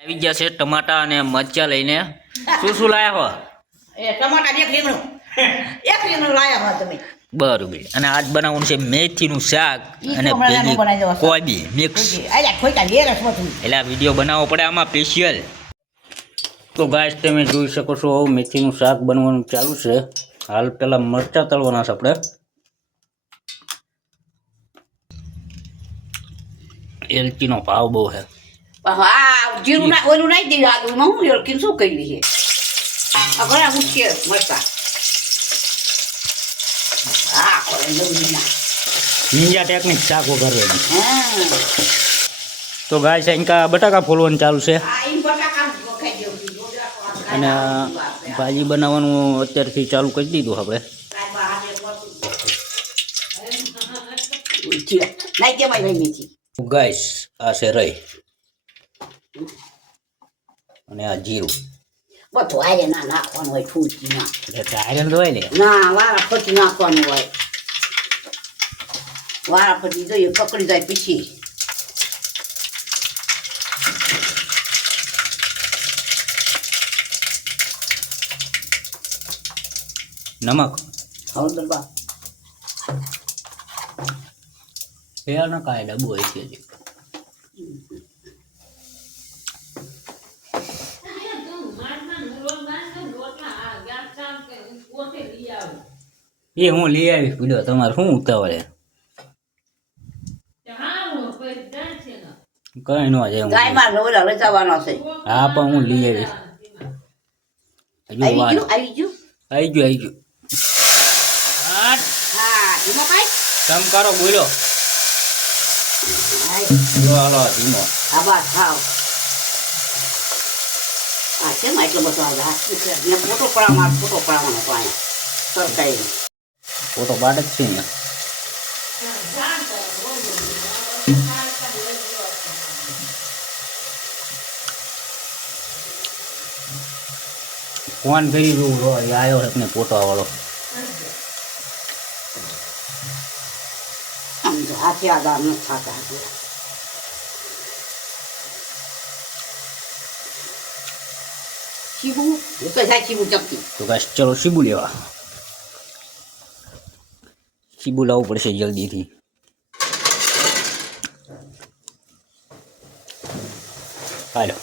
આવી ગયા છે ટમાટા અને મરચા લઈને શું લાયા હો એ ટમાટા એક રીંગણું લાયા હો તમે બરોબર અને આજ બનાવવાનું છે મેથીનું શાક અને ભેગી કોબી મિક્સ એટલે આ વિડીયો બનાવવો પડે આમાં સ્પેશિયલ તો ગાઈસ તમે જોઈ શકો છો મેથીનું શાક બનવાનું ચાલુ છે હાલ પહેલા મરચા તળવાના છે આપણે એલચીનો ભાવ બહુ છે હા જીરું ના ઓલું નાખી દેવું આદુમાં હું એલકી શું કરી છે આ ઘણા ઉઠશે મરતા હા કરે નિંજા ટેકનિક શાક વઘારવાની હા તો ગાઈસ ઇનકા બટાકા ફોલવાનું ચાલુ છે આ ઈન બટાકા ખાઈ દેવું અને ભાજી બનાવવાનું અત્યારથી ચાલુ કરી દીધું આપણે નાઈ દે મારી મેથી ગાઈસ આ છે રહી અને આ જીરું બધું આરે ના નાખવાનું હોય ફૂટી ના એટલે આયરન હોય ને ના વારા ફટી નાખવાનું હોય વારા ફટી જોઈએ પકડી જાય પીછી નમક હળદર બા પેલા કાંઈ ડબ્બો હોય છે એ હું લઈ આવીશ પીડો તમારે શું ઉતાવળે કઈ ન જાય ગાયમાં લોલા રચાવાનો છે હા પણ હું લઈ આવીશ હજુ આવી ગયું આવી ગયું હા ધીમો કાઈ કમ કરો બોલો હાલો ધીમો હા બસ ખાઓ આ કેમ એટલો બધો આવે ફોટો પડાવવાનો તો અહીંયા સરકારી ફોટો પાડ જ છે ને ફોન કરી દઉં આવ્યો છે ને ફોટો વાળો હાથે આધાર ન થતા શીબુ એ તો જાય શીબુ ચપટી તો બસ ચલો શીબુ લેવા શીબુ લાવવું પડશે જલ્દીથી હાલો